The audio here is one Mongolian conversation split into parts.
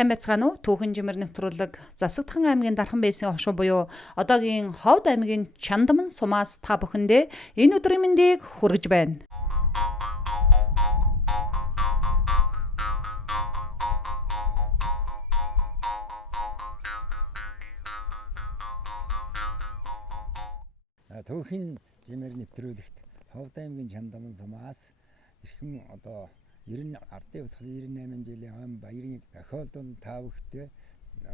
Сайн байцгаана уу? Түүхэн жимэр нэвтрүүлэг Засагдхан аймгийн Дархан Бэйсийн хошуу буюу одоогийн Ховд аймгийн Чандаман сумаас та бүхэндээ энэ өдрийн мэндийг хүргэж байна. Түүхэн жимэр нэвтрүүлэгт Ховд аймгийн Чандаман сумаас эрхэм одоо 90 ардын усхлын 98 жилийн он баярын тохиолдол та бүхэндээ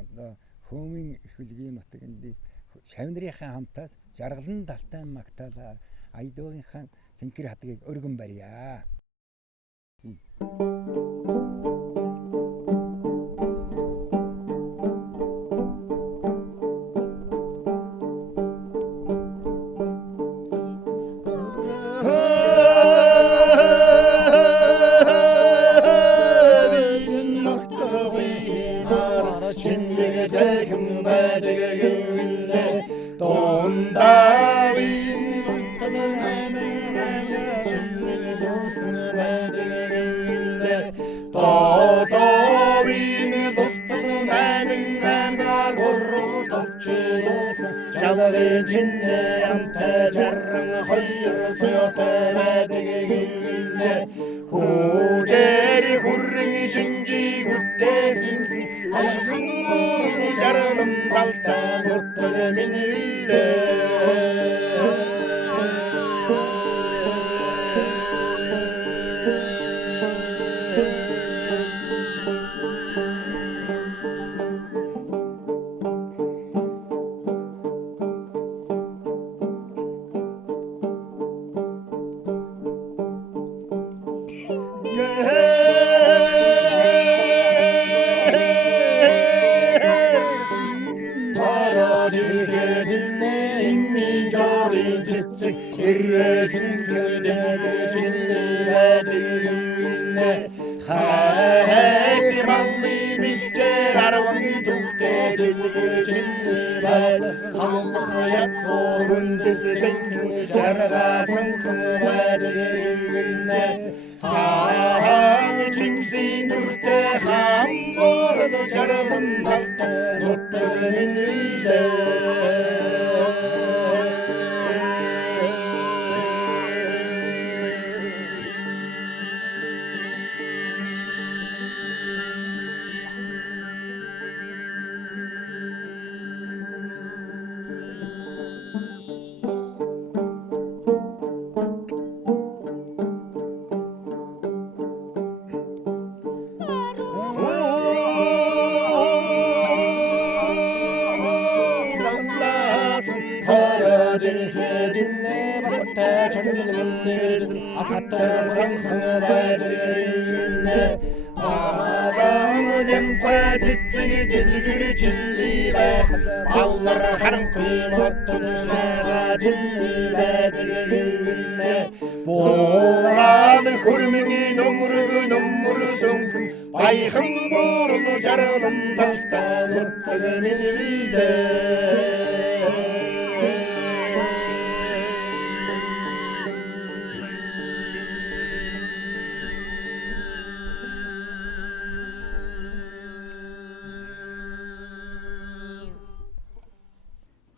одоо хөөмийн их үлгийн нутагт шавнырынхаа хамтаас жаргалан талтай магтаалаар Аядуугийнхаа цэнхэр хатгийг өргөн барья.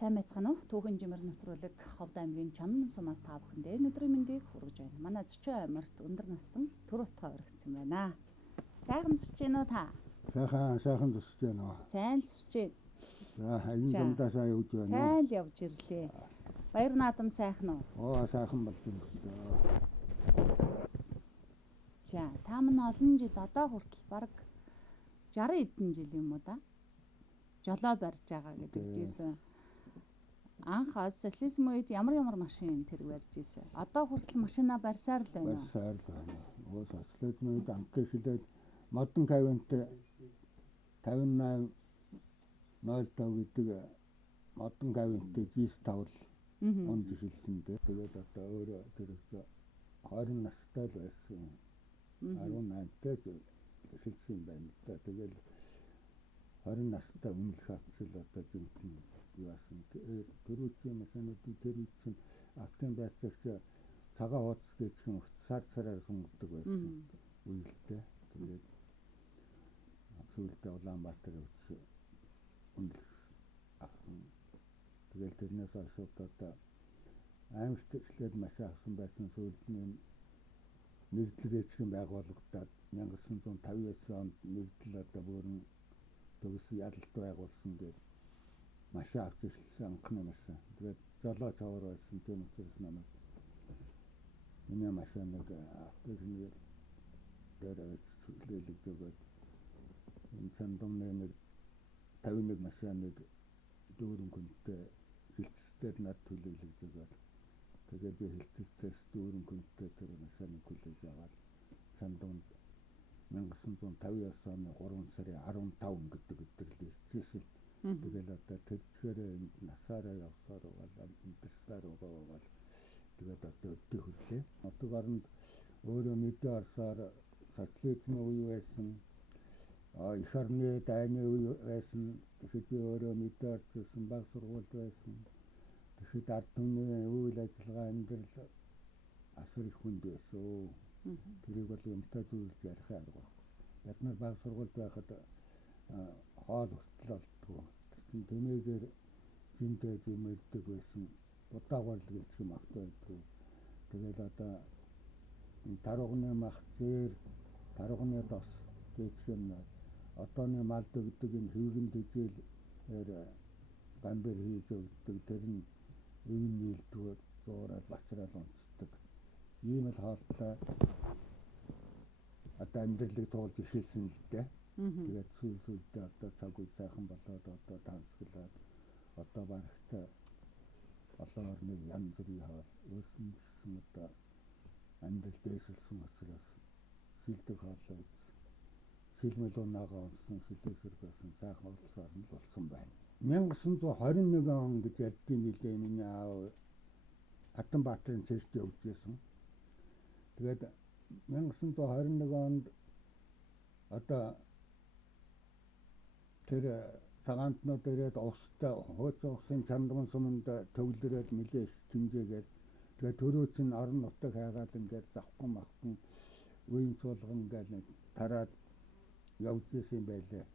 Сайн байцгаана уу? Түүхэн жимэр нэвтрүүлэг Ховд аймгийн Чандаман сумаас та бүхэндээ энэ өдрийн мэндийг хүргэж байна. Манай зочин аймарт өндөр настан төр утгаа өргөцсөн байна. Сайхан зурж гин үү та? Сайхан зурж гин үү? Сайн зурж гин. За энэ замдаа сайн явж байна уу? Сайн л явж ирлээ. Баяр наадам сайхан уу? Сайхан болж байна. За та мань олон жил одоо хүртэл бараг 60 эдэн жил юм уу да? Жолоо барьж байгаа гэдэг жийсэн. Анх социализм үед ямар машин тэрэг барьж ийсэн. Одоо хүртэл машина барьсаар л байна уу? Барьсаар л байна. Социализм үед анх эхлээд модон 50-т 58 05 гэдэг модон 50-т G5 онд эхэлсэн дээ. Тэгээд одоо өөрөө тэр 20 настай л байсан. 18-тай эхэлсэн байна. Тэгээд 20 настай өмнөх авчил одоо жинхэнэ яасан. Төрүүчийн машинуудын тэр үеийн автын байцаагч цагаан хуудас гэж сар сараар сонгодог байсан. Үйлдэл. Тэгээд сүүлдээ Улаанбаатарын үтс үнэлэх авсан. Тэгэл тэрнээс хойш одоо аймагт эхлээд маш авсан байсан сүүлд нь нэгдэл гээчгийн байгуулагдаад 1959 онд нэгдэл одоо бүрэн төгс ялалт байгуулсан гэдэг маш авч ирсэн анхны машин. Тэгээд жолооч ховор байсан тийм учраас намайг миний машиныг автохны дээр чиглэлж өгөөд энэ Чандамны нэг 51 машиныг дүүрэн хүнтэй хилцээр над төлөөлөж өгөөд тэгээд би хилцээс дүүрэн хүнтэй тэр машиныг хүлээж аваад Чандамд 1959 оны 3 сарын 15 гэдэг өдөр ирчихсэн. Тэгэл одоо тэрчгээр насаараа явсаар байгаа интерсаар байгаа тэгээд одоо өдөө хүрлээ. Нутаг оронд өөрөө мэдээ орсоор социализмын үе байсан. Их орны дайны үе байсан. Тэгэхэд би өөрөө мэдээ орж ирсэн, баг сургуульд байсан. Тэгэхэд ард түмний үйл ажиллагаа амьдрал асар их хүнд байсан. Тэрийг бол юмтай зүйлж ярих арга байхгүй. Бид нар баг сургуульд байхад хоол хүртэл олдгүй. Тэмээгээр зинтэй зэмэрдэг байсан. Будаагвал гэж юм автоодгүй. Тэгэл одоо таруугны мах зэр, таруугны дос гэж юм одооны малд өгдөг энэ хэвгэн дэжээлээр гамбир хийж өгдөг. Тэр нь өвн нийлдэг зуураад бачраад унцдаг. Ийм л хоолтой одоо амьдралыг туулж ихэлсэн л дээ. Тэгээд сүүлдээ одоо цаг үе сайхан болоод одоо тансаглаад одоо барагтай олон орныг янз бүрийн хоол өөрсөн гэсэн одоо амьдрал дэвшилсэн учраас шилдэг хоолой шилмэл унаага онсон шилээсэр байсан сайхан улс орн болсон байна. 1921 он гэж ярьдгийн билээ миний аав Хатанбаатарын цэрэгт явж байсан. Тэгээд 1921 онд одоо тэр цагаантнууд ирээд устай хуучин усын Чандман суманд төвлөрөөд нэлээ их хэмжээгээр тэгээд төрөөч нь орон нутаг хайгаад ингээд завхан маххан үеийн суулган ингээд тараад явж исэн байлээ.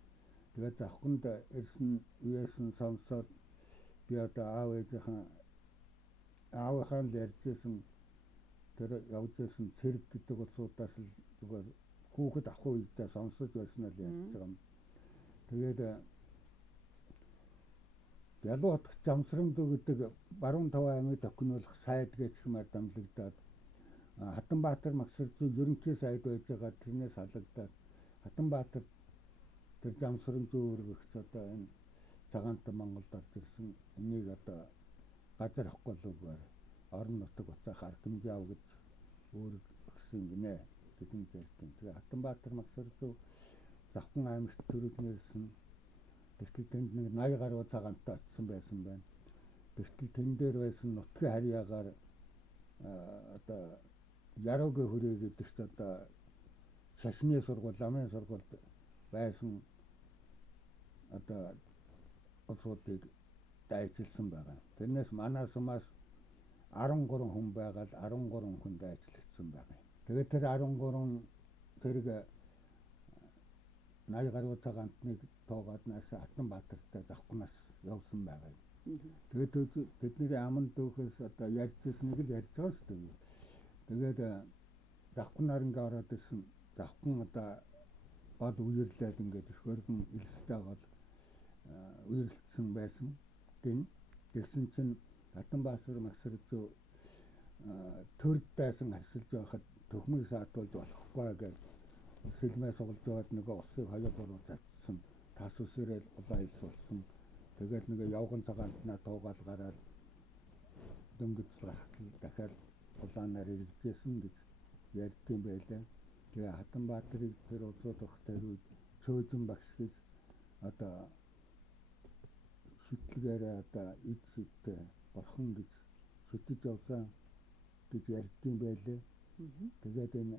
Тэгээд завханд ирсэн үеэс нь сонсоод би одоо аавынхаа л ярьж исэн тэр явж исэн цэрэг гэдэг улсуудаас л зүгээр хүүхэд ах үедээ сонсож байсан л ярьж байгаа юм. Тэгээд Ялуутх Жамсрамдуу гэдэг баруун таван аймагт охинуулах сайд гэж хэмээр дамлагдаад Хатанбаатар Магсарчуу ерөнхий сайд байж байгаа тэрнээс халагдаад Хатанбаатар тэр Жамсрамдуу өргөгч одоо энэ цагаантан Монголд орж ирсэн энийг одоо газар хохголгоор орон нутаг уцаах арга хэмжээ ав гэж өөргөсөн гинэ гэсэн зэрэгтэй. Тэгээ Хатанбаатар Магсарчуу Завхан аймагт төрөлд нэрсэн. Тэгтэл тэнд нэг 80 гаруй цагаантай очсон байсан байна. Тэгтэл тэн дээр байсан нутгийн харьяагаар одоо Яруугийн хүрээ гэдэг ч одоо шашны сургууль, ламын сургуульд байсан одоо улсуудыг дайжилсан байгаа. Тэрнээс манай сумаас 13 хүн байгаад 13 хүн дайжлагдсан байгаа. Тэгээд тэр 13 зэрэг 80 гаруй цагаантныг тоогаад наашаа Хатанбаатартай Завхнаас явсан байгаа юм. Тэгээд тэдний аман дүүхээс одоо ярьж ирснийг л ярьж байгаа шүү дээ. Тэгээд Завхнаар ингээ ороод ирсэн. Завхан одоо гол үерлээд ингээд их өргөн элстэй гол үерлсэн байсан. Тэгсэн чинь Хатанбаатар Магсарчуу төрд дайсан харсалж байхад төхмийг саатуулж болохгүй гэж сэлмээ сугалж яваад нөгөө усыг хоёул гурав цацсан тас үсрэл улаан ис болсон. Тэгээд нөгөө явган цагаантнаа туугаал гараад дөнгөж гарахтал дахиад улаанаар иргэжсэн гэж ярьдсан байлаа. Тэгээ Хатанбаатарыг тэр улсууд ухтай үед Чөөжин багш гэж одоо шүтлгээрээ одоо эд шүттэй борхон гэж шүтэж явсан гэж ярьдсан байлаа. Тэгээд энэ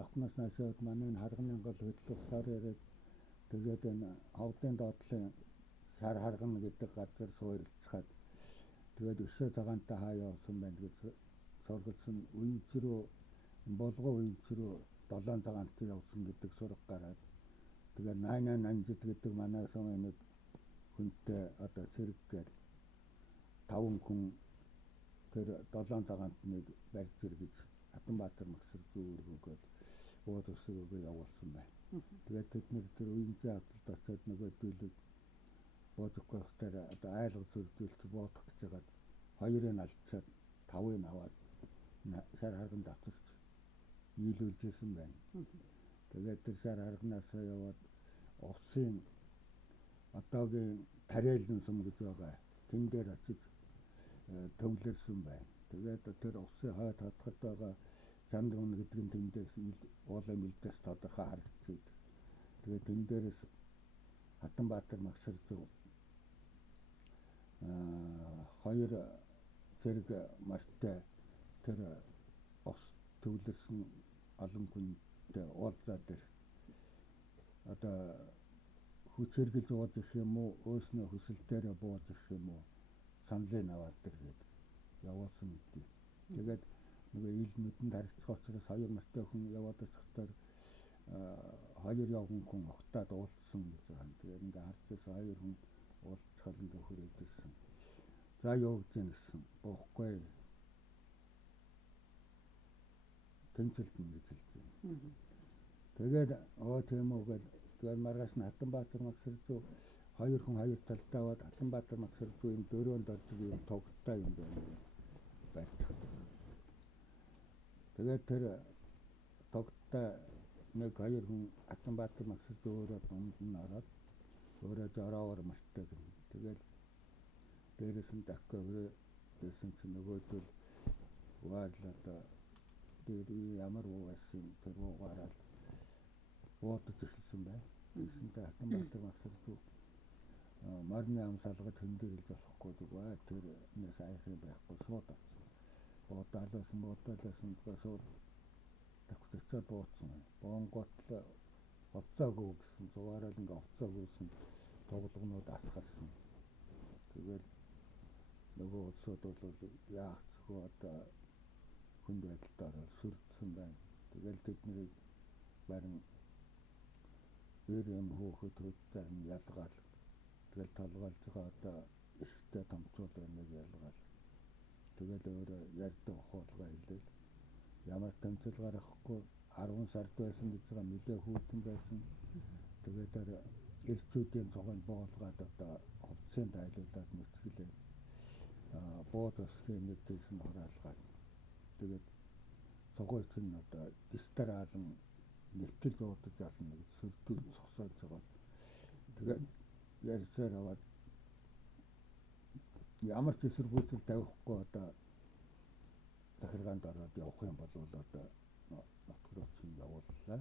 Завхнаас наашаад манай харганы гол хөдлөлсөөр ирээд тэгээд энэ ховдын доотлын шар харгана гэдэг газар суурилцгаад тэгээд өсөө цагаантай хаа явсан байна гэж сургалсан үеч рүү булгуу үеч рүү 7 цагаантай явсан гэдэг сураг гараад Тэгээ 88 гэдэг манай сумын нэг хүнтэй одоо цэрэггээр 5 хүн тэр 7 цагаанд нэг барьж ир гэж Хатанбаатар Магсар зүүр өгөөд ууд усыг өгөө явуулсан байна. Тэгээд тэд нэр тэр үеийнхээ хавцалд очиод нөгөө дийлэг боодохгүй хахтаар одоо айлга зүрдүүлж боодох гэж байгаад 2-ыг алдчихад 5-ыг аваад шар харганд авчирч нийлүүлж исэн байна. Тэгээд тэр шар харганаасаа яваад усын одоогийн Тарэлэн сум гэж байгаа. Тэн дээр очиж төвлөрсөн байна. Тэгээд тэр усын хойд хатгад байгаа Чанд гүн гэдэг нь тэндээс уулын мэлдээс тодорхой харагдчих. Тэгээд тэн дээрээс Хатанбаатар Магсар зүүн 2 зэрэг мартай тэр ус төвлөрсөн олон хүнтэй уулзаад тэр одоо хүч хэрглэж ууж их юм уу өөрснөө хүсэлтээрээ бууж их юм уу саналыг аваад тэр гээд явуулсан гэдэг. Тэгээд нөгөө ил нүдэнд харагдах учраас 2 нартай хүн яваад очихдоор 2 явган хүн огтаад уулзсан гэж байна. Тэгээд ингээ харж байсан 2 хүн уулзчихал ингээ хүрээд ирсэн. За юу гэж нэгсэн боохгүй тэнцэлт нь гэж хэлсэн. Тэгээд тийм үү гэж тэгээд маргааш нь Хатанбаатар Магсар зүү 2 хүн 2 талдаа аваад Хатанбаатар Магсар зүүн дөрөнд ордог юм тогттой юм байна барьчих. Тэгээд тэр тогттой нэг 2 хүн Хатанбаатар Магсар зүүрээ дунд нь ороод өөрөө жороогоор мартай гэн. Тэгээд дээрээс нь дахиад ирсэн чинь нөгөөдөл ваарлаа дээр ямар уу байсан тэр уугаараа уудаж ирсэн байна. Ирсэнтэй Хатанбаатар Магсар зүү марны ам салгаж хөндөрүүлж болохгүй зүгээр тэр нэг сайхан байхгүй шууд авсан. Боодоолсон шууд тавчцаа бууцсан. Бонгот оцоогүй гэсэн зугаараа ингээ оцоогүйсэн тоглогнууд асгарсан. Тэгэл нөгөө улсууд бол яах зөхөө одоо хүнд байдалд ороод сүрдсэн байна. Тэгэл тэднийг барин юм хөөхөд хөдөлтөөр нь ялгаал. Тэгэл толгойлж байгаа одоо ихтэй томцууд нэг ялгаал. Тэгэл өөрөө ярьдаг хоолгоо хэлээл. Ямар тэмцэл гарахгүй 10 сард байсан гэж байгаа мэдээ хүүтэн байсан. Тэгээд тэр эрчүүдийн цогонд боолгаад одоо хувцсын дайлуулад мөчгөлээ. Бууд усгийн нэг дэс нь хураалгаад. Тэгээд цогойч нь одоо дистраалан нэвтэл уудаж авсан гэж сүрдүүл цогсоож байгаа. Тэгээд ярьсаар аваад ямар ч эсэргүүцэл тавихгүй одоо захиргаанд ороод явах юм бол одоо нотгорооч нь явууллаа.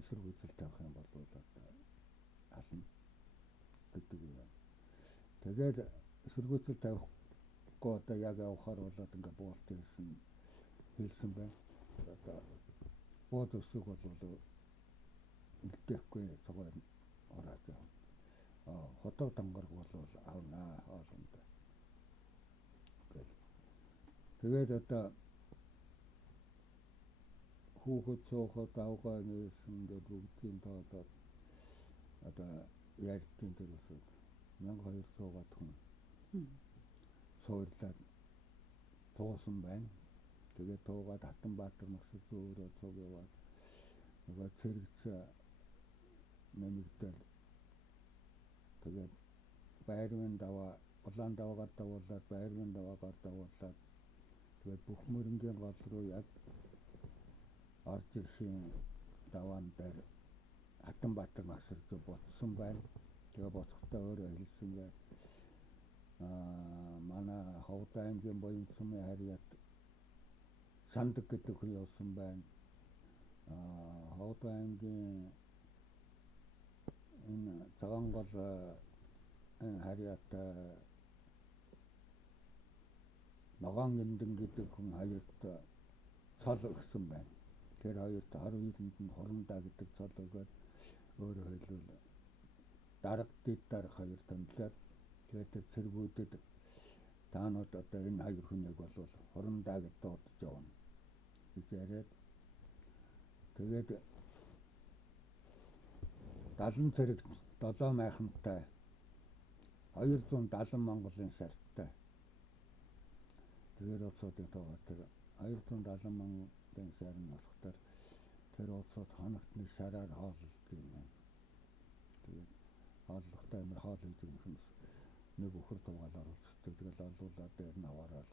Эсэргүүцэл тавих юм бол одоо ална гэдэг юм. Тэгээд эсэргүүцэл тавихгүй одоо яг явахаар болоод ингээ боолт хэлсэн байна. Одоо бод өсөг бол үлдээхгүй цогоор ороод явна. Хотоо дангарг бол авнаа хоолонд. Тэгээд одоо хүүхэд суухад авгаа нээсэн гэдэг бүгдийн тоолоод одоо ярьдгийн төрөсөд 1200 хүн суурлаад туусан байна. Тэгээд туугаад Хатанбаатар Магсар зүүрөө цуг яваад нөгөө цэрэгч нэмэгдэл тэгээд байрмын даваа улаан даваагаар давуулаад байрмын даваагаар давуулаад тэгээд бүх мөрөнгийн гол руу яг орж ирэхийн даваан дээр Хатанбаатар Магсар зүү ботсон байна. Тэгээ боцохтой өөрөө хэлсэн байна. Манай Ховд аймгийн Буян сумын харьяат Сандаг гэдэг хүн явсан байна. Ховд аймгийн энэ Цагаангол харьяат Ногоон гиндэн гэдэг хүн хоёрт цол өгсөн байна. Тэр хоёрт 12-нд нь Хурандаа гэдэг цол өгөөд өөрөө хэлвэл дарга дэд дарга хоёр томлоод тэгээд тэр цэргүүдэд таанууд одоо энэ хоёр хүнийг бол Хурандаа гэж дуудаж явна гэж яриад тэгээд 70 зэрэг 7 майхантай 270 Монголын сарттай. Тэгээд улсуудын тоогоо тэр 270 Монголын сар нь болохдоор тэр улсууд хоногт нэг сараар хооллдог юм байна. Тэгээд хооллохтой амар хоол хийж өгөх нэг өхөр тугаал оруулцдаг. Тэгэл олуулаад дээр нь аваараад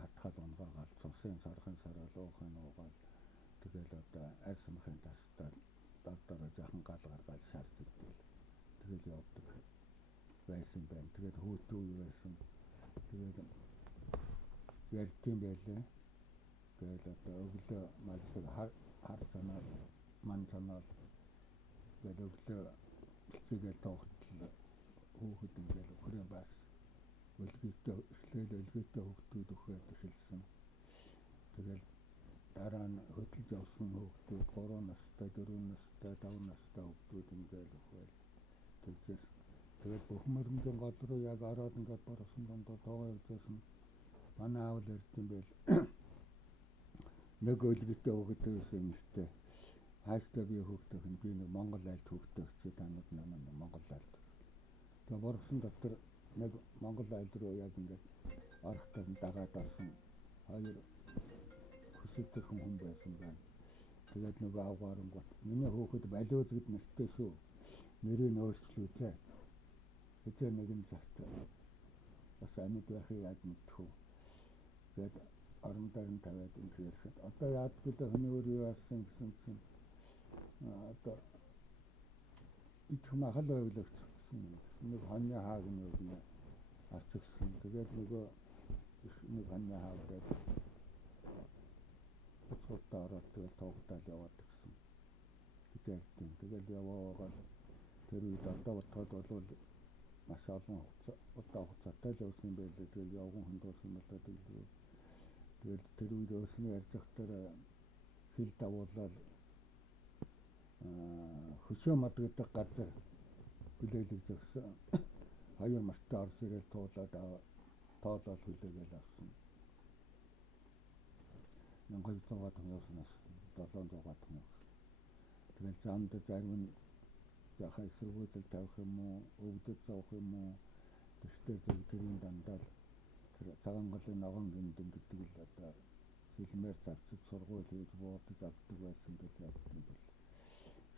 хатхал унгаагаал цусын сархан сараа уухын уугаал тэгэл одоо арьсмахын тастаа дараа жахан гал гаргаад шаарч идэл тэгэл явдаг байсан байна. Тэгээд хүүтүү юу байсан. Тэгээд ярьтын байлээ. Тэгэл одоо өглөө малчиг хар цанаа ман цанаа тэгээд өглөө чигээр тоогтол хүүхэд ингээл өхрийн бас өлгийтэй өлгийтэй хүүхдүүд өгөхөд эхэлсэн. Тэгэл дараа нь хөдөлж явсан хүүхдүүд 3 настай, 4 настай, 5 настай хүүхдүүд ингээл өгөөл. Тэгээд бүх мөрөндийн гол руу яг ороод ингээд борсон дондоо тоогоо явуулсан. Манай аав л ярьсан байл. Нэг өлгийтэй хүүхэд байсан юм шттэ. Хааштай би хүүхдтэй хэн би нэг Монгол айлд хүүхдтэй өчөө танууд намайг Монгол айлд. Тэгээд борсон дотор нэг Монгол айлд руу яг ингээд орохтой дагаад орсон. Хоёр хүсэлтэй хүн байсан байна. Тэгээд нөгөө авгаарангууд миний хүүхэд балиузгд настай шүү. Нэрийг өөрчлөөтэй. Өчөө нэгэн цагт бас амьд байхыг яд мэдхүү. Тэгээд орон дээр нь тавиад ингээд ирэхэд одоо яадгүй дэ хүний өөр юу яасан гэсэн чинь одоо их махал байлгсан. Нэг хоньны хааг нь юу нэ авчихсан. Тэгээд нөгөө нэг хоньны хааг дээр цогтоо ороод тэгэл тоогтол яваад гисэн. Гэтэл тэгэл яваагаа тэр үед одоо бодоход бол маш олон удаа хугацаатай л явсан байлээ. Тэгэл явган хандуулсан болоод тэгэл тэр үед өснө ярьж байхдаа хил давуулаад хөшөө мод гэдэг газар хүлээлгэж өгсөн. Хоёр мартай орж ирэл туулаад тоолол хүлээгээл авсан. 1200 тонноос 700 тонн. Тэгэл замд зарим нь яхаа эсрэгүүдэд тавих юм уу, өвдөд зовох юм уу. Тэгтээ тэрийн дандаа тэр цагаан голын ногоон гиндэн гэдэг л одоо филмээр завчиж сургууль хийж буудаж авдаг байсан гэж ярьсан бэл.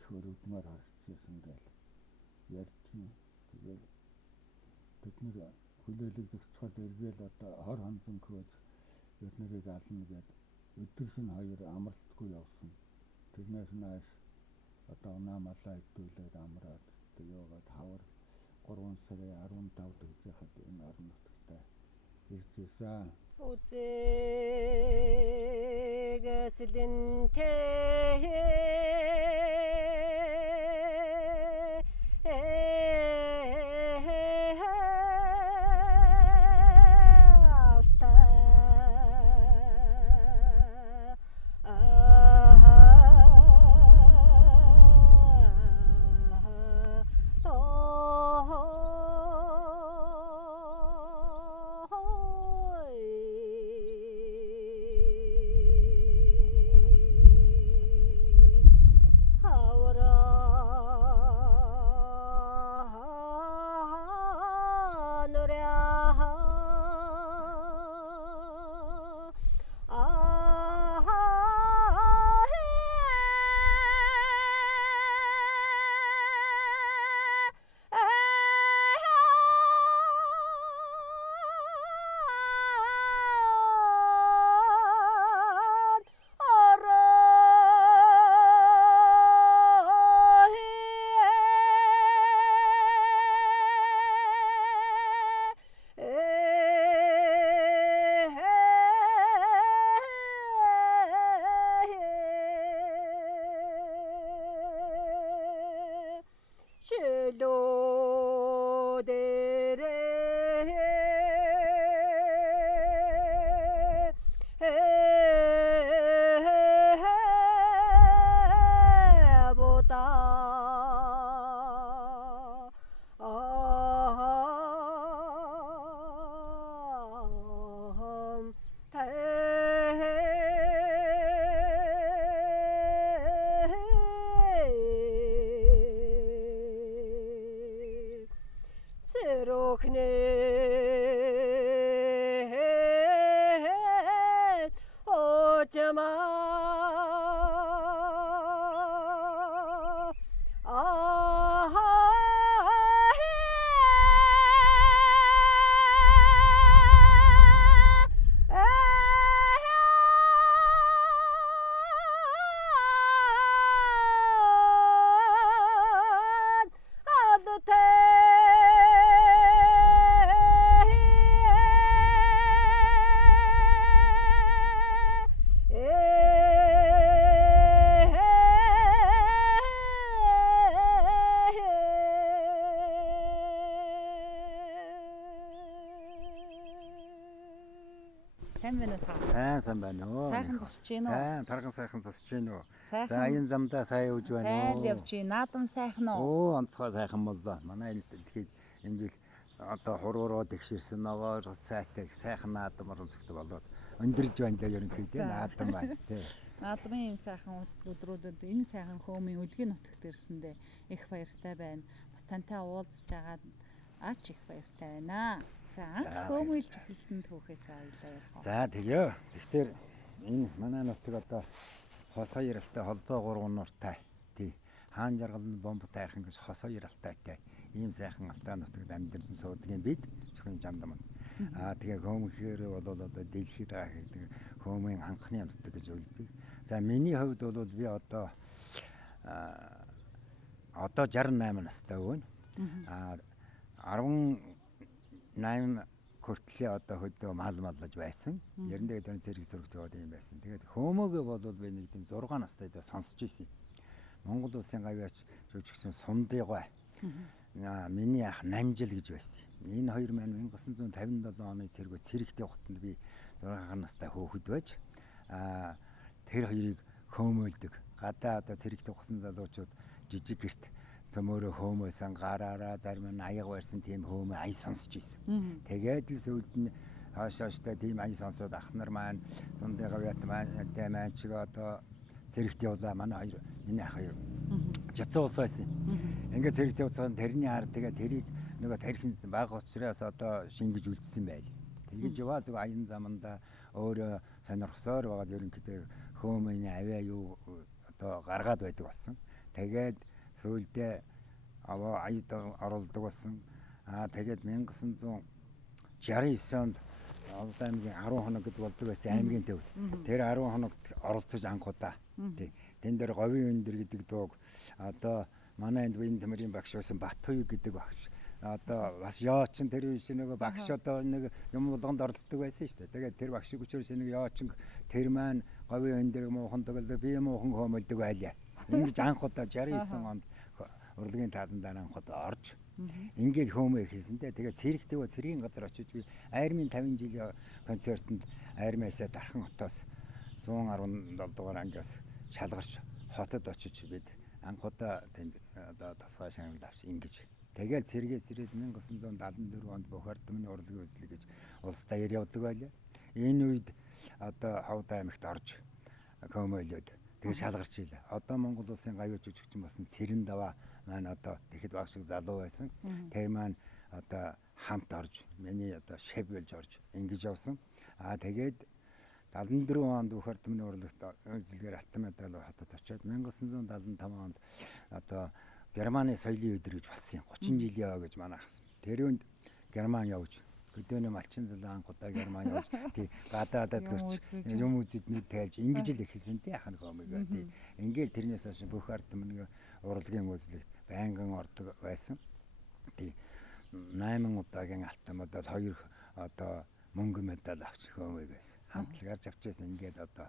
Шөрөгдмөр харчихсан гэл ярьсан. Тэгээд тэднэр хүлээлгэж өгчхөд эргээл одоо хор хонцон хөөж эднэрийг ална гэд өдөршин хоёр амралтгүй явсан. Тэрнээс нааш одоо наамалаа идүүлээд амраад тэгээд хавар 3 сарын 15 дэгжихад энэ орон нутагтаа иржсэн. Үзэгэслэнтэй Sirokne Ojama Сайн байна уу та? Сайн байна уу? Сайхан зогсож байна уу? Сайн, тархан сайхан зогсож байна уу? Сайхан. За энэ замдаа сайн явж байна уу? Сайн л явж байна. Наадам сайхан уу? Оо, онцгой сайхан боллоо. Манай дэлхийд энэ жил одоо хурууураа тэгшэрсэн ногоор сайтай сайхан наадам урамсагт болоод өндөрж байна даа ерөнхийдөө наадам байна тий. Наадмын энэ сайхан өдрүүдэд энэ сайхан хөөмийн үлгийн нутагт ирсэндээ их баяртай байна. Бас тантай уулзж байгаад ач их баяртай байна. За хөөмөлж эхэлсэнд түүхээс ойлоо ярих уу? За тэгё. Тэгэхээр энэ манай нутаг одоо хос хоёралтай холбоо гурван нуртай тий. Хаан жаргалны бомб тайрхан гэж хос хоёралтайтай ийм сайхан алтай нутагт амьдарсан суудгийн бид зөвхөн жандам. Тэгээ хөөмөхээр бол одоо дэлхийд байгаа гэдэг хөөмийн анхны нутаг гэж үлддэг. За миний хувьд бол би одоо 68 настай өвөн. 18 хүртэл одоо хөдөө маллаж байсан. Ярандаа дээр зэрэг зөрөгт яваад юм байсан. Тэгээд хөөмөөгөө бол би нэг тийм 6 настайдаа сонсч ирсэн. Монгол улсын гавьяач жүжигчин Сундыгой. Миний ах Намжил гэж байсан. Энэ хоёр маань 1957 оны цэргүүд цэрэгт явахтанд би 6 настай хөөхд байж тэр хоёрыг хөөмөөлдөг. Гадаа одоо цэрэгт явахсан залуучууд жижиг гэрт цөмөөрөө хөөмөөсөн гараараа зарим нь аяга барьсан тийм хөөмөө ая сонсч ийсэн. Тэгээд л сүүлд нь хаашааштай тийм ая сонсоод ах нар маань Сундыгойт маань чиг одоо цэрэгт явлаа. Манай хоёр миний ах хоёр жацсан ус байсан. Ингээд цэрэгт явцсан тэрний ар тэгээ тэрийг нөгөө тархин баг учраас одоо шингэж үлдсэн байл. Тэгэж яваа зүг аян заманда өөрөө сонирхсоор байгаад ерөнхийдөө хөөмөний авиа юу одоо гаргаад байдаг болсон. Тэгээд сүүлдээ аваа аяд оруулдаг болсон. Тэгээд 1969 онд Олд аймгийн 10 хоног гэдэг болдог байсан аймгийн төв. Тэр 10 хоногт оролцож анхудаа. Тэн дээр говийн өндөр гэдэг дууг одоо манай энд Вийн Тамирын багш байсан Батхуй гэдэг багш. Одоо бас яочин тэр үеийн нөгөө багш одоо нэг юм болгонд оролцдог байсан шүү дээ. Тэгээд тэр багшиг учраас нэг яочин тэр маань говийн өндөр муухан тоглоод би муухан хөөмөлдөг байлаа. Ингэж анхудаа 69 онд урлагийн таазан дараа анхудаа орж ингээд хөөмөө ихэлсэнтэй. Тэгээд цэрэгтэйгөө цэргийн газар очиж би Айрмын 50 жилийн концертод Айрмаасаа Дархан хотоос 117 дугаар ангиас шалгарч хотод очиж бид анхудаа тэнд одоо тосгой шагнал авч ингэж. Тэгээд цэргээс ирээд 1974 онд Бохардмын урлагийн үзлэг гэж улс даяар явдаг байлаа. Энэ үед одоо Ховд аймагт орж хөөмөөлөд тэгээд шалгарч ийлээ. Одоо Монгол улсын гавьяа жүжигчин болсон Цэрэн даваа маань одоо тэгэхэд баг шиг залуу байсан. Тэр маань одоо хамт орж миний одоо шав болж орж ингэж явсан. Тэгээд 74 онд Бохардмын урлагт үзлэгээр алтан медаль хотод очиод 1975 онд одоо Германы соёлын өдөр гэж болсон юм. 30 жилийн өө гэж манай ахсан. Тэр үнд Герман явж өдөөний малчин залуу анхудаа Герман явж тий гадаадад гөрч юм үзэж нүд тайлж ингэж л ихсэн тий ахын хөөмөөгөө тий. Ингээд тэрнээс хойш Бохардмын урлагийн үзлэгт байнган ордог байсан. Тий 8 удаагийн алтан медаль 2 одоо мөнгө медаль авч хөөмөөгөөс хамтлагаарч авчаасан. Ингээд одоо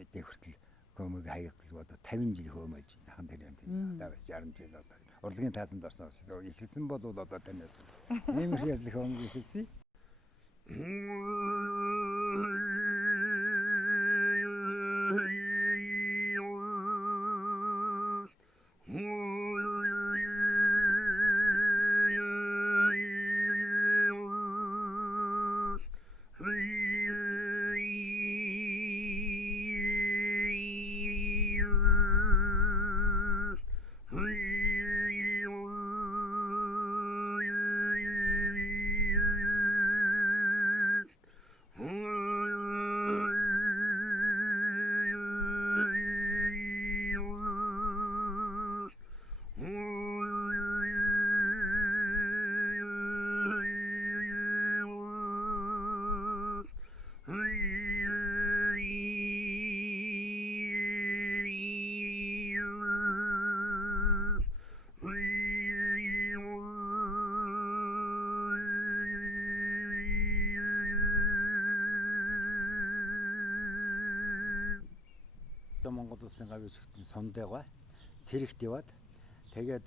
эдээ хүртэл хөөмөг хаягдл одоо 50 жил хөөмөж яхан тэр юм тийм одоо бас 60 жил одоо урлагийн таасанд орсон эхэлсэн бол одоо танаас нэмэр яслах хөөмөг эхэлсэн. Монгол улсын гавьяа шигтэн сумдайгаа цэрэгт яваад тэгээд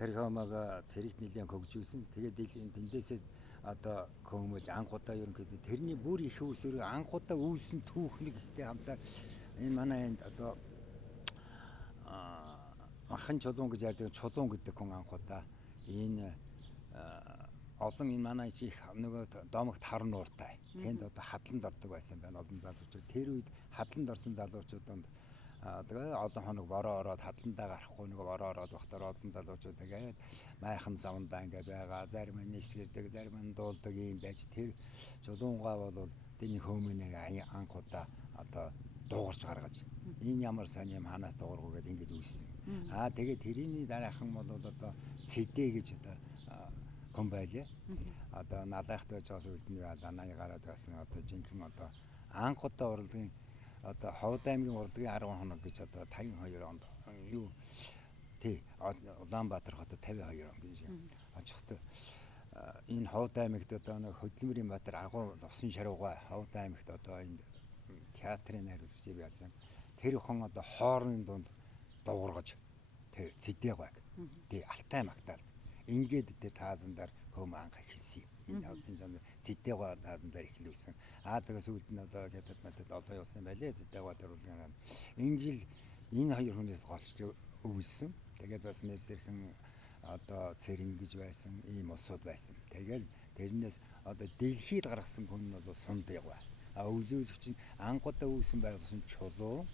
тэр хомог цэрэгт нэлээд хөгжүүлсэн. Тэгээд тэндээсээ одоо көмөж анхудаа ерөнхийдөө тэрний бүр их усүрийг анхудаа үйлсэн түүхнийг ихтэй хамтаар энэ манай энд одоо махан чулуун гэж ярьдаг чулуун гэдэг хүн анхудаа энэ олон энэ манай чих нөгөө домогт харн ууртай. Тэнд одоо хадланд ордог байсан байна олон залуучууд. Тэр үед хадланд орсон залуучууданд тэгээ олон хоног бороо ороод хадландаа гарахгүй нөгөө бороо ороод бахтаар олон залуучууд тэгээд майхан савндаа ингээд байгаа. Зарим нь нисгэрдэг, зарим нь дуулдаг юм байж тэр чулуунгаа бол тэний хөөмөнийг анхудаа одоо дуугарч гаргаж энэ ямар сайн юм ханаас дуугаргуу гэдээ ингээд үүссэн. Тэгээд тэрний дараахан бол одоо цэдэ гэж одоо хүн байлээ. Одоо налайхт байж байгаа үедний данаа гараад байсан одоо жинхэнэ одоо анхудаа урлагийн одоо Ховд аймгийн урлагийн 10 хоног гэж одоо 52 онд юу тий Улаанбаатар хотод 52 он гэж юм. Очихтой энэ Ховд аймагт одоо нэг Хөдөлмөрийн Баатар агуу усан шарууга Ховд аймагт одоо энэ театрын найруулагч байсан. Тэр хүн одоо хоорны дунд дуугаргаж тэр цэдэгвэг тий Алтай магтаал ингээд тэр таазандар хөм анх хэлсэн. Энэ хавдын зам цэдэгва таазандар эхлүүлсэн. Тэгээ сүүлд нь одоо гэдэг мэтэд олон явсан байлээ цэдэгва төрүүлгэн. Инжил энэ хоёр хүнээс голч өвлсөн. Тэгээд бас Мерсерхэн одоо цэрэн гэж байсан ийм улсууд байсан. Тэгээд тэрнээс одоо дэлхийд гаргасан хүн нь бол Сумдайгаа. Өвлүүлэгч нь анхудаа үүсэн байгуулсан чулуу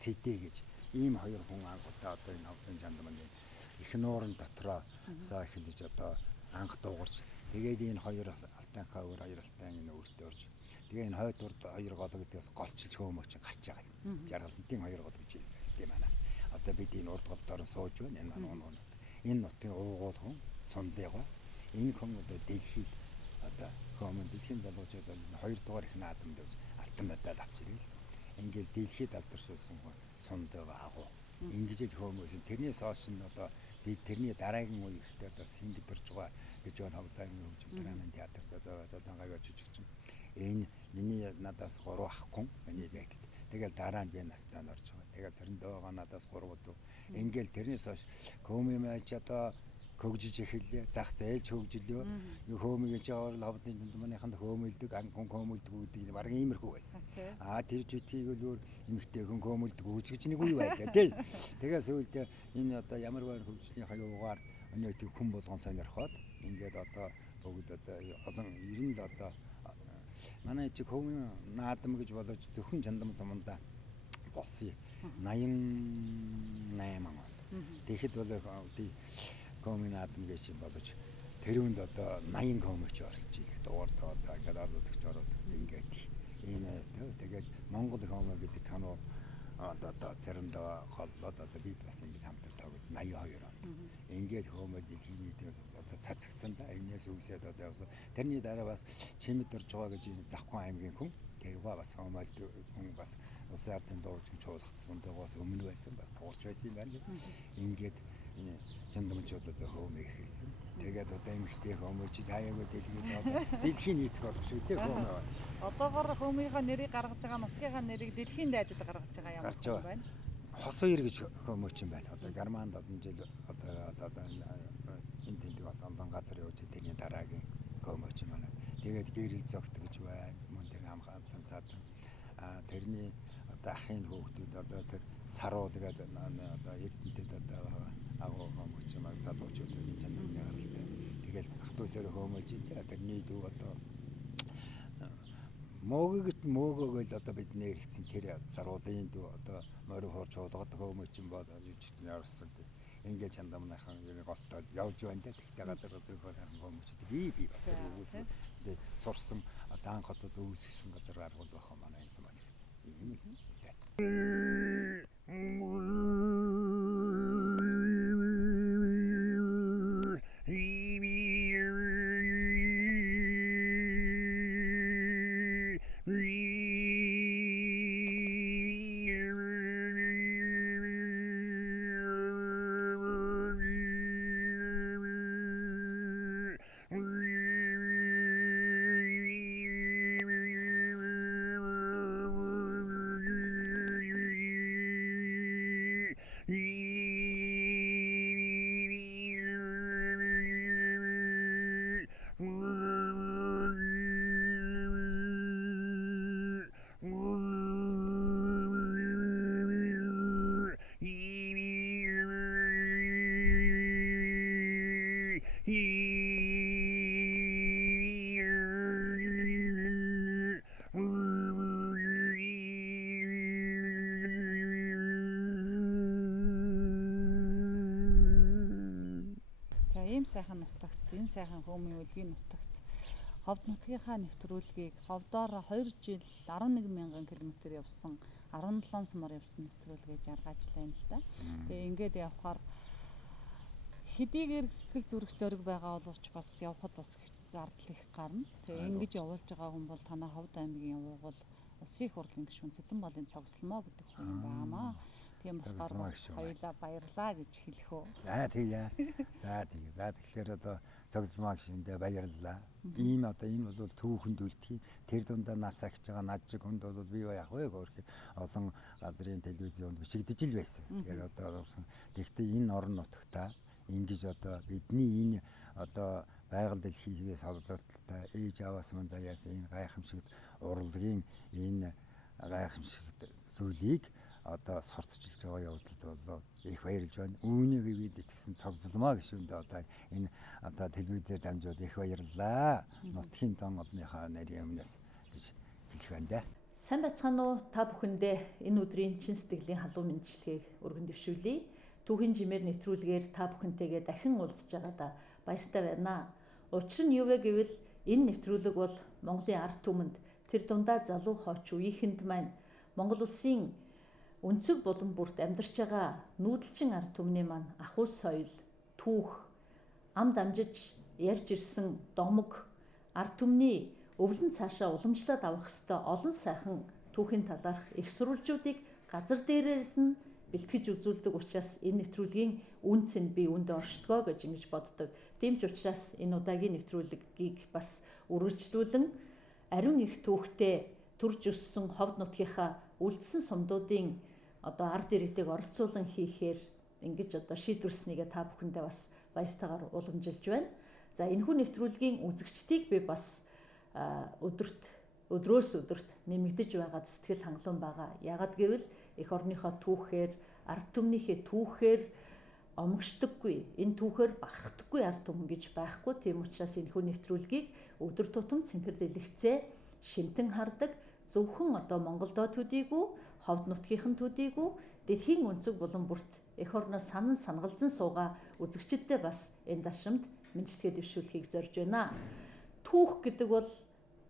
цэдэ гэж ийм хоёр хүн анхудаа одоо энэ хавдын жандманы их нуурын дотроо саа эхэлж одоо анх дуугарч тэгээд энэ хоёр алтайхаа өөр хоёр алтай энэ өөртөө орж тэгээ энэ хойд урд хоёр гол гэдгээс голчилж хөөмөч гарч байгаа юм. Жаргалтын хоёр гол гэж тийм байна. Одоо бид энэ урд гол доор сууж байна. Энэ манай унууд. Энэ нутгийн уугуул хүн Сумдайгаа. Энэ хүн одоо дэлхийд одоо хөөмөн дэлхийн залуучууд хоёр дугаар их наадамд явж алтан медаль авч ирэл. Ингээл дэлхийд алдаршуулсан хүн Сумдайгаа агуу. Ингэж хөөмөөсөн. Тэрнээс хойш нь одоо бид тэрний дараагийн үе ихтэй одоо сингдэрж байгаа гэж байна. Хавдааны хөгжим драмын театрт одоо зодан гавьяа жүжигчин. Энэ миний надаас 3 ах хүн миний дэгт. Тэгэл дараа нь би настаа орж байгаа. Тэгэл цэрэндээ байгаа надаас 3 удаа. Ингээл тэрнээс хойш хөөмөөж одоо хөгжиж эхэллээ. Зах зээлж хөгжилөө. Юу хөөмөж яваар хавдын жандманыханд хөөмөлдөг, анхон хөөмөлдөг гэдэг баг иймэрхүү байсан. Тэр житгийг л өөр эмэгтэй хүн хөөмөлдөг үүсгэж нэг үе байлаа тий. Тэгээ сүүлдээ энэ одоо ямар байр хөгжлийн хаягаар өнөөдөр хүн болгон сонирхоод ингээд одоо бүгд одоо олон 90 л одоо манай чи хөөмийн наадам гэж болооч зөвхөн жандам суманда болсон 88 он. Тэгэхэд бол хөөмийн наадам гэж болооч тэрүүнд одоо 80 хөөмөч оролж игээд уурдаа одоо ингээд ордогч ороод ингээд ийм тэгээд Монгол хөөмө гэдэг кино одоо цэрэндээ холбоод одоо бид бас ингэж хамтар тоглож 82 он. Ингээд хөөмө дэлхийн нийтээс одоо цацгдсан да. Энээс үсээд одоо явсан. Тэрний дараа бас Чимэд орж байгаа гэж энэ Завхан аймгийн хүн тэрваа бас хөөмөлд хүн бас улсын ардын дуужин чуулгацсан дагаас өмнө байсан бас туурч байсан юм байна. Ингээд жандамчууд одоо хөөмө ихсэн. Тэгээд одоо эмэгтэй хөөмөж хаяагүй дэлхийн нийт болох шүү дээ хөөмө. Одоогоор хөөмийнхаа нэрийг гаргаж байгаа нутгийнхаа нэрийг дэлхийн дайдад гаргаж байгаа ямар хүн байна? Хос хоёр гэж хөөмөч юм байна. Одоо Германд олон жил одоо энэ тэндэг олон газар явж тэрний дараагийн хөөмөч юм байна. Тэгээд гэрэл зогт гэж байна. Мөн тэр хамгаалсан садан тэрний одоо ахын хүүхдүүд одоо тэр саруу тэгээд одоо эрдэнэтэд одоо агуу хөөмөч юм залуучууд энэ жандмны гаралтай. Тэгэл ах トゥ усээр хөөмөж тэрний дүү одоо мөөгөт мөөгөөгөл одоо бид нээрлсэн тэр саруулын дүү одоо морин хуурч уулгаад хөөмөч юм бол юучтэн орсон. Ингээд чандамныхан яг голтоод явж байна те. Тэгтээ газар зөвхөн хөөмөчд би бас үүсээ сурсан одоо анх хотод үүсгэсэн газар аргууд байх юм манай энэ сумаас ийм сайхан нутагт, энэ сайхан Хөөмийн үлгийн нутагт ховд нутгийнхаа нэвтрүүлгийг ховдоор 2 жил 11,000 км явсан, 17 сумаар явсан нэвтрүүлгээ жаргаачлаа юм л да. Тэгээ ингээд явхаар хэдийгээр сэтгэл зүрх зориг байгаа боловч бас явхад бас зардал их гарна. Тэгээ ингэж явуулж байгаа хүн бол танай Ховд аймгийн явуул Улсын их хурлын гишүүн Цэдэн Балын цогцломоо гэдэг хүн байнамаа. Тийм болохоор хоёулаа баярлаа гэж хэлэх үү. За тэгье. За тэгье. За тэгэхээр одоо цогцломоо гишүүндээ баярлалаа. Ийм одоо энэ бол түүхэнд үлдхий. Тэр дундаа нас агч байгаа над шиг хүнд бол бий яах вэ гэхээр олон газрын телевизэнд бичигдэж л байсан. Тэгэхээр одоо тэгтээ энэ орон нутагтаа ингэж одоо бидний энэ одоо байгаль дэлхийгээс холбоотой ээж аваас мань заяасан энэ гайхамшигт урлагийн энэ гайхамшигт зүйлийг одоо сурталчилж байгаа явдалд болоо их баярлж байна. Үүнийг бид итгэсэн цогцломоо гишүүндээ одоо энэ одоо телевизээр дамжуулаад их баярлалаа. Нутгийн зам олонныхаа нарийн өмнөөс гэж хэлэх байна да. Сайн байцгаана уу та бүхэндээ энэ өдрийн чин сэтгэлийн халуун мэндчилгээг өргөн дэвшүүлье. Түүхийн жимээр нэвтрүүлгээр та бүхэнтэйгээ дахин уулзж байгаадаа баяртай байна. Учир нь юу вэ гэвэл энэ нэвтрүүлэг бол Монголын ард түмэнд тэр дундаа залуу хооч үеийнхэнд маань Монгол улсын өнцөг булан бүрт амьдарч байгаа нүүдэлчин ард түмний маань ахуй соёл, түүх, ам дамжиж ярьж ирсэн домог ард түмний өвлөн цаашаа уламжлаад авах ёстой олон сайхан түүхийн талаарх их сурвалжуудыг газар дээрээс нь бэлтгэж үзүүлдэг учраас энэ нэвтрүүлгийн үнц нь би үүндээ оршдгоо гэж ингэж боддог. Тийм ч учраас энэ удаагийн нэвтрүүлгийг бас үргэлжлүүлэн ариун их түүхтэй төрж өссөн Ховд нутгийнхаа үлдсэн сумдуудын одоо ард ирээдийг оролцуулан хийхээр ингэж одоо шийдвэрснийгээ та бүхэндээ бас баяртайгаар уламжилж байна. За энэхүү нэвтрүүлгийн үзэгчдийг би бас өдрөөс өдөрт нэмэгдэж байгаад сэтгэл хангалуун байгаа. Яагад гэвэл эх орныхоо түүхээр, ард түмнийхээ түүхээр омгшдаггүй, энэ түүхээр бахардаггүй ард түмэн гэж байхгүй. Тийм учраас энэхүү нэвтрүүлгийг өдөр тутам цэнхэр дэлгэцээ шимтэн хардаг зөвхөн одоо Монголдоо төдийгүй, Ховд нутгийнхэн төдийгүй, дэлхийн өнцөг булан бүрт эх орноос санан сангалзан суугаа үзэгчдэд бас энэ даршимд мэдлэгээ дэвшүүлэхийг зорж байна. Түүх гэдэг бол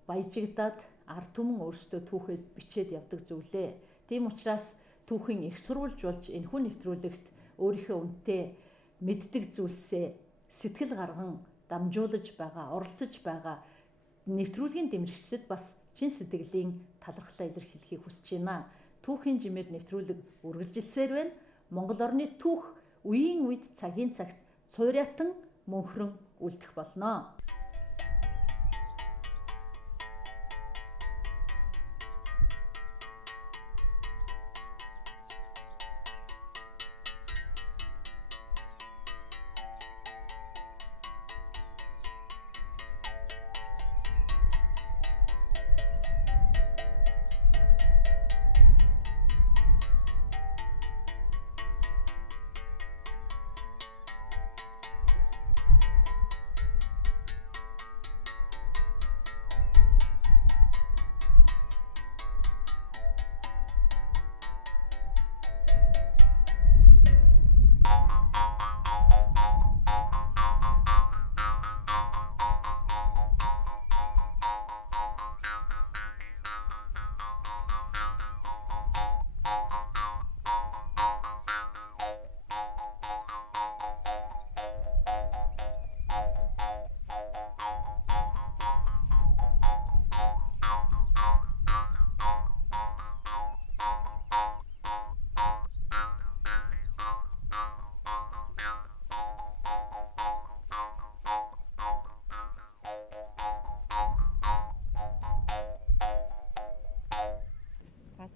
баяжигдаад ард түмэн өөрсдөө түүхэд бичээд явдаг зүйлээ. Тийм учраас түүхийн их сурвалж болж энэхүү нэвтрүүлэгт өөрийнхөө үнэтэй мэддэг зүйлсээ сэтгэл гарган дамжуулж байгаа, оролцож байгаа нэвтрүүлгийн дэмжигчдэд бас чин сэтгэлийн талархлаа илэрхийлэхийг хүсэж байна. Түүхийн жимээр нэвтрүүлэг үргэлжилсээр байна. Монгол орны түүх үеийн үед цагийн цагт цуйраатан мөнхрөн үлдэх болно.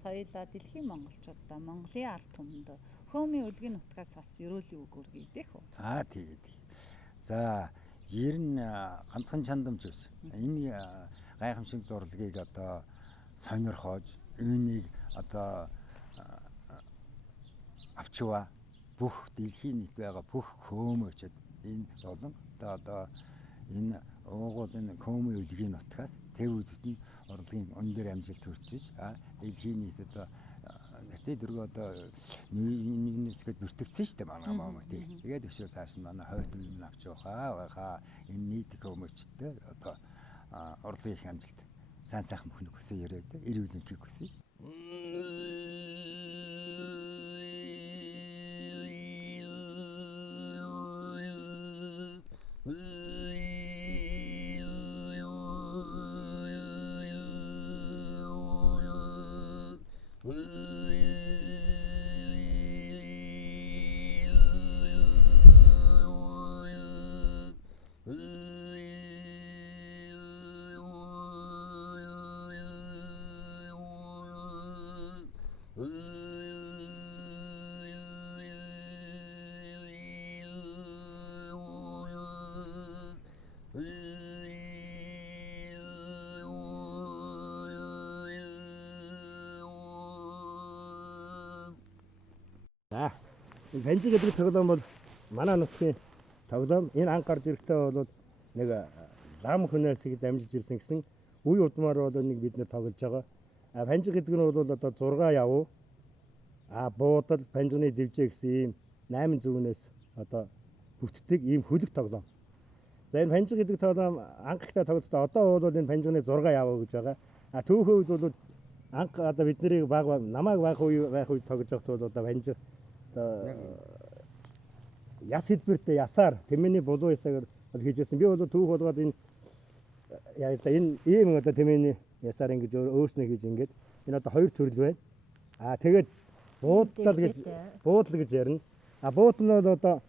Соёлоо дэлхийн монголчуудаа Монголын ард түмэнд Хөөмийн үлгийн нутгаас бас ерөөлийн үг өргөе дэх үү? Тэгээд. За, ер нь ганцхан чандамж биш. Энэ гайхамшиг зурлагыг одоо сонирхож, үүнийг одоо авчваа бүх дэлхийн нийт байгаа бүх хөөмөчд энэ болон одоо энэ уугуулын Хөөмийн үлгийн нутгаас тэр үдэд нь урлагийн өндөр амжилт хүрчиж дэлхийн нийтэд тий дөрөв одоо нэсгэд бүртгэгдсэн шүү дээ манай маамар тий. Тэгээд өшөө цааш нь манай хойд юм авч явахаа энэ нийт хүмүүсттэй одоо урлагийн их амжилт сайн сайхан бүхнийг хүсээ яриад эрүүл энхийг хүсье. За 반지 гэдэг тоглоом бол манай нутгийн тоглоом. Энэ анх гарч ирэхдээ бол нэг лам хүнээс дамжиж ирсэн гэсэн үе удмаар бол нэг бид нэр тоглож байгаа. Банжи гэдэг нь бол одоо 6 явуу буудал банжины дэвжээ гэсэн ийм 8 зүгнээс одоо бүтдэг ийм хөлөг тоглоом. За энэ банжи гэдэг тоглоом анх ихтэй тоглолтоо одоо бол энэ банжины 6 явуу гэж байгаа. Түүхэн үед бол анх одоо бид нарыг намайг байх үед тоглож байхад бол одоо банжи яс хэлбэртэй ясаар тэмээний булуу ясаар хийжсэн. Би бол түүх болгоод энэ яг энэ ийм одоо тэмээний ясаар ингэж өөрснөө хийж ингээд энэ одоо хоёр төрөл байна. Тэгээд буудлал гэж ярина. Буудлал нь бол одоо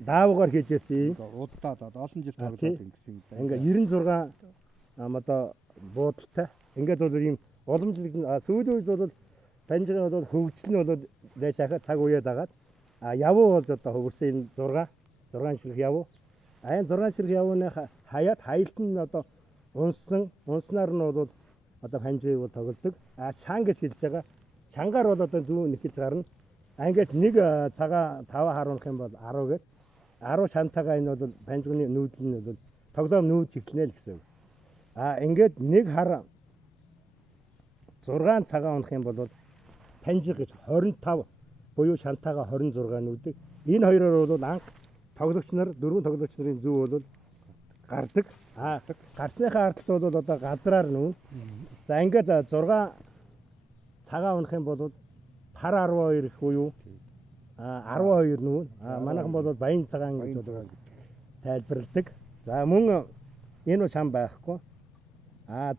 даавуугаар хийжсэн. Удаад олон жил тоглоод ингэсэн. Ингээ 96 одоо буудалтай. Ингээд бол ийм уламжлал сүүлийн үед бол банжиг бол хөгжил нь бол дэшаахаа цаг үеэд агаад явуу болж одоо хөгөрсөн 6 ширхэг явуу. Энэ 6 ширхэг явууны хаяад хаялт нь одоо унснаар нь бол одоо банжиг тоглодог. Шан гэж хэлж байгаа. Шангаар бол одоо зүүн нэхэж гарна. Ингээд нэг цагаан 5 харуулах юм бол 10 гээд 10 шантайгаа энэ бол банжигны нүүдэл нь бол тоглоом нүүдж эхэлнэ л гэсэн. Ингээд нэг хар 6 цагаан унах юм бол банжиг гэж 25 буюу шантайгаа 26 нүүдэг. Энэ хоёроор бол анх тоглогч нар дөрвөн тоглогч нарын зүү бол гардаг. Гарсныхаа ардтал бол одоо газраар нүүн. За ингээд 6 цагаан унах юм бол пар 12 их буюу 12 нүүн. Манайхан бол баян цагаан гэж бол тайлбарладаг. За мөн энэ шам байхгүй. 6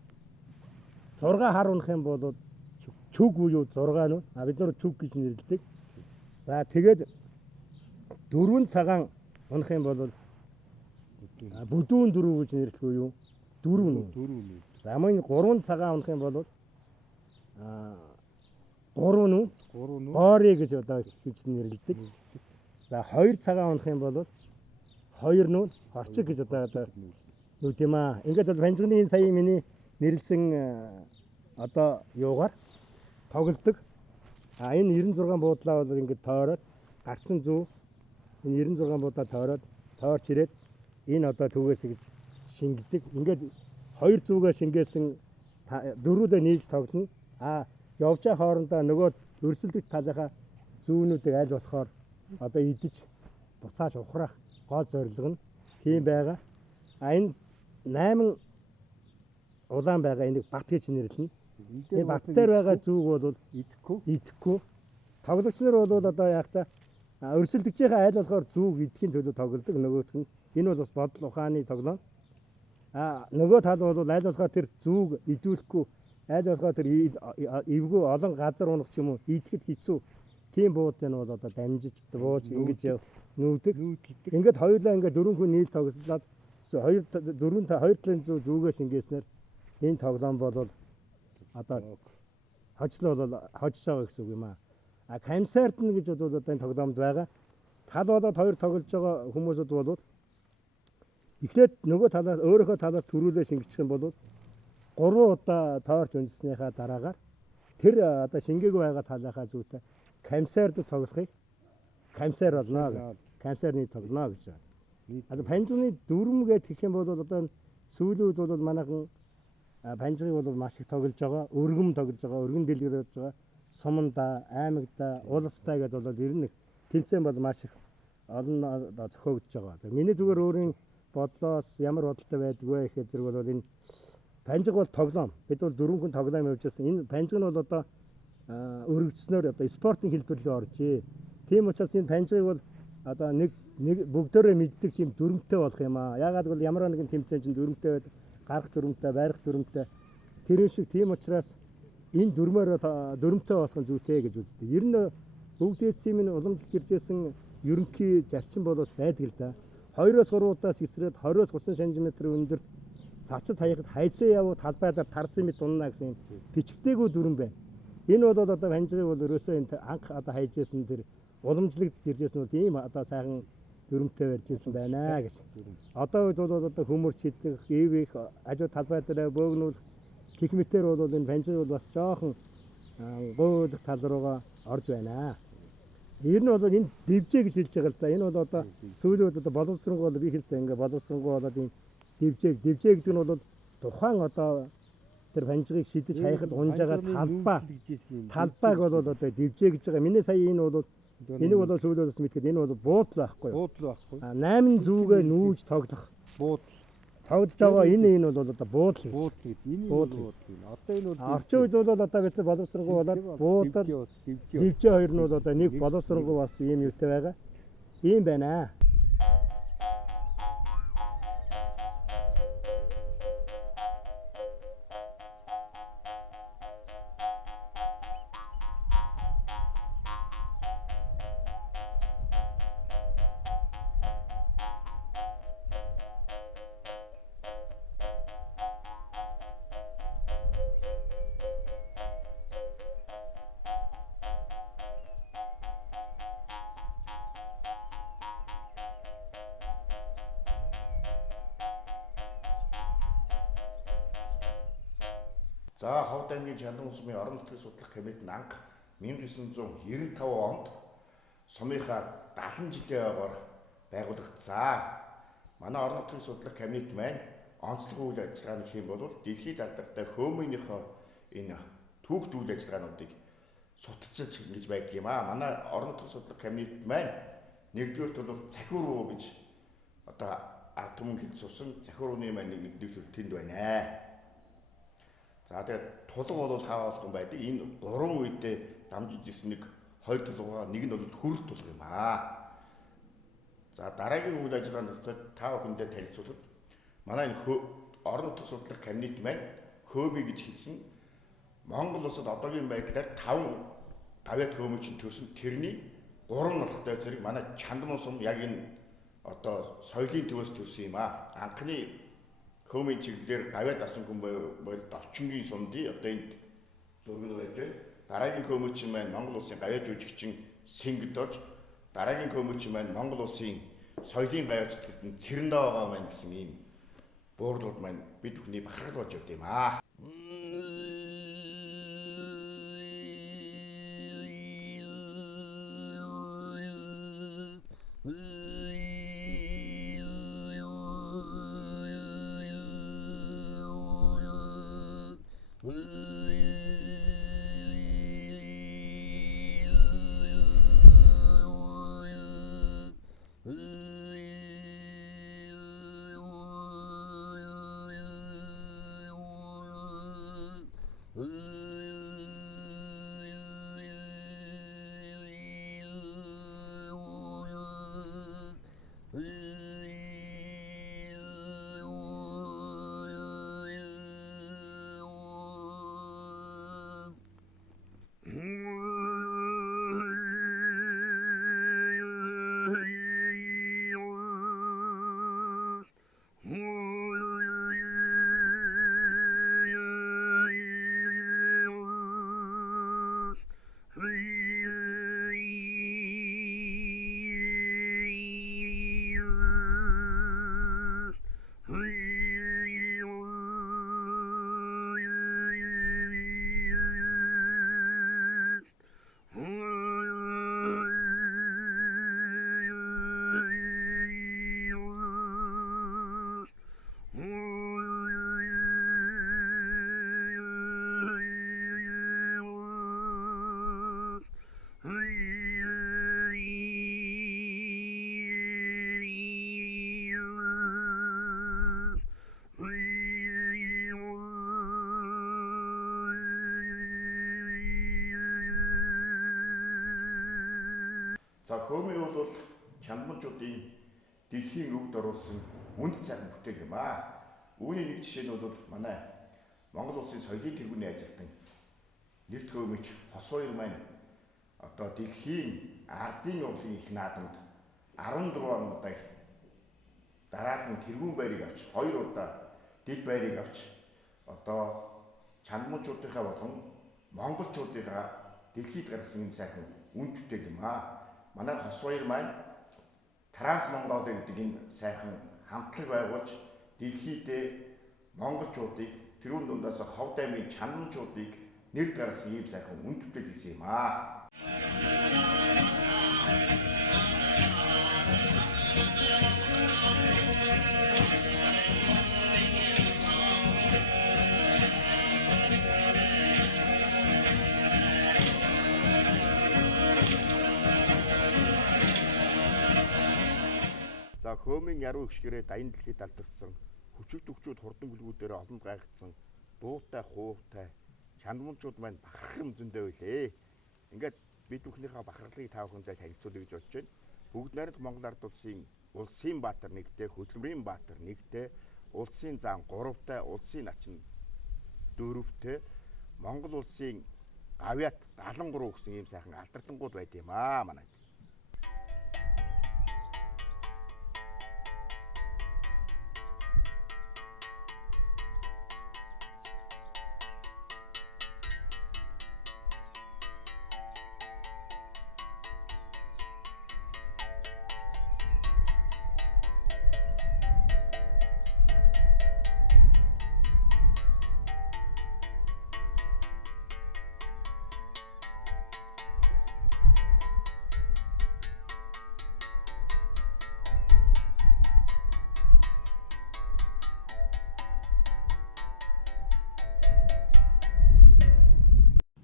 хар унах юм бол чүг буюу 6 нүүн. Бид нар чүг гэж нэрлэдэг. За тэгээд 4 цагаан унах юм бол бүдүүн дөрөв гэж нэрлэх буюу 4 нүүн. За мөн 3 цагаан унах юм бол 3 нүүн. Боори гэж одоо хийж нэрлэдэг. За 2 цагаан унах юм бол 2 нүүн. Хорчиг гэж одоо нүүд юм аа. Ингээд бол банжигны сая миний нэрлсэн одоо юугаар тоглодог. Энэ 96 буудлаа бол ингээд тойроод гарсан зүү энэ 96 буудлаа тойроод тойрч ирээд энэ одоо түгээс гэж шингэдэг. Ингээд хоёр зүүгээ шингээсэн дөрвөлөө нийлж тоглоно. Явж байгаа хоорондоо нөгөө өрсөлдөгч талынхаа зүүнүүдийг аль болохоор одоо идэж буцааж ухрах гол зорилго нь тийм байгаа. Энэ 8 улаан байгаа энийг бат гэж нэрлэнэ. Энэ бат дээр байгаа зүүг бол идэхгүй. Тоглогч нар бол одоо яг та өрсөлдөгчийнхээ аль болохоор зүүг идэхийн төлөө тоглодог. Нөгөөх нь энэ бол бас бодол ухааны тоглоом. Нөгөө тал бол аль болохоор тэр зүүг идүүлэхгүй, аль болохоор тэр эвгүй олон газар унах ч юм уу идэхэд хэцүү. Тийм буудын бол одоо дамжиж бууж ингэж нүүдэг. Ингээд хоёулаа ингээд дөрвөн хүн нийл тоглолцоод хоёр талын зүүгээ шингээснээр энэ тоглоом бол одоо хожлол бол хожиж байгаа гэсэн үг юм аа. Камсартн гэж бол одоо энэ тоглоомд байгаа. Тал болоод хоёр тоглож байгаа хүмүүсүүд бол эхлээд нөгөө талаас өөрийнхөө талаас төрүүлээ шингэчих юм бол 3 удаа тойрч унжсныхаа дараагаар тэр одоо шингээгүй байгаа талынхаа зүйтэй камсард тоглохыг камсар болно гэх. Камсарны тоглоно гэж байна. Одоо банжигны дүрм гэх юм бол одоо сүүлүүд бол манайхан банжигыг бол маш их тоглож байгаа. Өргөм тоглож байгаа, өргөн дэлгэрж байгаа. Суманда, Аймагда, Улстай гэдэг бол ер нь тэмцээн бол маш их олон одоо зохиогдож байгаа. За миний зүгээр өөрийн бодлоос ямар бодолтой байдаг вэ гэхээр зэрэг бол энэ панжиг бол тоглоом. Бид бол 4 хүн тоглоом явуулж байсан. Энэ панжиг нь бол одоо өргөжснөөр одоо спортын хэлбэр рүү оржээ. Тийм учраас энэ панжиг бол одоо нэг бүгдээрээ мэддэг тийм дүрмтэй болох юм аа. Яагаад гэвэл ямар нэгэн тэмцээн чинь дүрмтэй байдаг. Гарах дүрмтэй, байрах дүрмтэй. Тэр шиг тийм учраас энэ дүрмээр дүрмтэй болох нь зүйтэй гэж үздэг. Ер нь бүгд эцсийн минь уламжлалт иржсэн ерөнхий зарчим болоос байдаг л да. 2-3 удаас эсрээд 20-30 см өндөрт цацад хаяхад хайсан явуу талбайдаар тарсан мэт унна гэсэн бичгтэйгүү дүрм байна. Энэ бол одоо панжигыг бол ерөөсөө энэ анх одоо хайжсэн тэр уламжлагдж иржсэн бол ийм одоо сайхан дүрмтэй барьжсэн байна гэж. Одоо үед бол одоо хөмөрч хийдэг, ивэх, ажуу талбай дээр бөөгнүүл гэх мэтэр бол энэ панжиг бол бас жоохон гойдох тал руугаа орж байна. Ер нь бол энэ дивжээ гэж хэлж байгаа л да. Энэ бол одоо сүүлийн үед одоо боловсронгуй бол би хэлсэн ингээ боловсронгуй болоод энэ дивжээ гэдэг нь бол тухайн одоо тэр панжигыг шидэж хаяхад унж байгаа талбайг бол одоо дивжээ гэж байгаа. Миний сая энэ бол энийг бол сүүлийн үеэс мэдгээд энэ бол буудал байхгүй. Буудал байхгүй. 8 зүгээ нүүж тоглох. Буудал. Тоглож байгаа энэ бол одоо буудал. Буудал гэдэг. Энэ буудал. Одоо энэ бол орчин үед бол одоо бид боловсронгуй болоод буудал дивжээ хоёр нь бол одоо нэг боловсронгуй бас ийм юутай байгаа. Ийм байна. За Ховд аймгийн Чандан улсмын орон нутгийн судлах комитет анх 1995 онд сумынхаа 70 жилийн ойгоор байгуулагдсан. Манай орон нутгийн судлах комитет маань онцлог үйл ажиллагааны хэм бол дэлхийд алдартай хөөмийнийхөө энэ түүхт үйл ажиллагаануудыг сутцаж ингэж байдаг юм аа. Манай орон нутгийн судлах комитет маань нэгдүгээрт бол цахиу руу гэж одоо ард түмэн хэлж суусан цахиу рууны маань нэг төл тэнд байна. За тэгээд тулга бол хаа болох юм байдаг. Энэ 3 үедээ дамжиж ирсэн нэг 2 тулгаа, нэг нь бол хөрөлт тулга юм аа. За дараагийн үйл ажиллагаанд та бүхэндээ танилцуулахад манай энэ орон нутгийн судлах комитет маань хөөми гэж хэлсэн. Монгол улсад одоогийн байдлаар 5 гавьяат хөөми чинь төрсөн. Тэрний 3 налхтай зэрэг манай Чандан сум яг энэ одоо соёлын төвөөс төрсөн юм аа. Анхны хөөмийн чиглэлээр гавьяат асан хүн бол Давчингийн сумдын одоо энд зураг байж байна. Дараагийн хөөмөчин маань Монгол улсын гавьяат жүжигчин Сэнгдож, дараагийн хөөмөчин маань Монгол улсын соёлын гавьяат зүтгэлтэн Цэрэндээ байгаа маань гэсэн ийм буурлууд маань бид бүхний бахархал болж байна юм аа. За хөөмийн бол чандманчуудын дэлхийн өвд оруулсан үнд цайхан бүтээл юм аа. Үүний нэг жишээ нь бол манай Монгол улсын соёлын тэргүүний ажилтан нэрт хөөмич Хос хоёр маань одоо дэлхийн ардын урлагийн их наадамд 14 удаа дараалан тэргүүн байрыг авч 2 удаа дэд байрыг авч одоо чандманчуудынхаа болон монголчуудынхаа дэлхийд гаргасан энэ сайхан үнд бүтээл юм аа. Манай Хос хоёр маань Транс Монголи гэдэг энэ сайхан хамтлаг байгуулж дэлхийдээ монголчуудыг тэрүүн дундаас Ховд аймгийн чандманчуудыг нэр гаргасан ийм сайхан үнд бүтээл гэсэн юм аа. За хөөмийн яруу ихшгэрээ дайны дэлхийд алдарсан хүчит төвчүүд хурдан бүлгүүдээр олонд гайхагдсан дуутай хууртай чандманчууд маань бахархам зөндөө байлээ. Ингээд бид бүхнийхээ бахархлыг та бүхэн зай танилцуулъя гэж бодож байна. Бүгд найрамд Монгол ард улсын баатар нэгтэй, хөдөлмөрийн баатар нэгтэй, улсын зан 3-тай, улсын начин 4-тэй, Монгол улсын гавьяат 73 гэсэн ийм сайхан алдартангууд байд юм аа манай.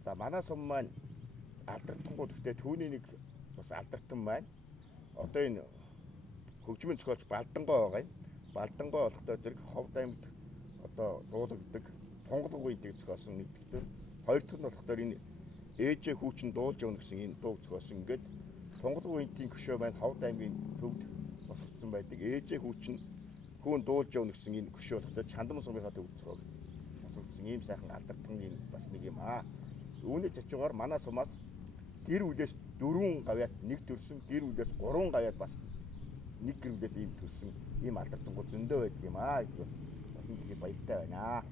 За манай сум маань алдартангууд гэхдээ түүний нэг бас алдартан байна. Одоо энэ хөгжмийн зохиолч Балдангой байгаа юм. Балдангой болохдоо зэрэг Ховд аймагт одоо дуулагддаг Тунгалаг үедийг зохиосон нэгдэлтэй. Хоёр дахь нь болохдоо энэ ээжээ хүүчин дуулж явна гэсэн энэ дуу зохиосон. Ингээд Тунгалаг үедийн хөшөө маань Ховд аймгийн төвд бас хүрсэн байдаг. Ээжээ хүүчин хүүн дуулж явна гэсэн энэ хөшөө болохдоо Чандман сумынхаа төвд зохиог бас хүрсэн. Ийм сайхан алдартан энэ бас нэг юм аа. Үүний зочигоор манай сумаас гэр бүлээс 4 гавьяат нэг төрсөн, гэр бүлээс 3 гавьяат бас нэг гэр бүлээс ийм төрсөн ийм алдартангууд зөндөө байдаг юм аа. Бас баяртай байна.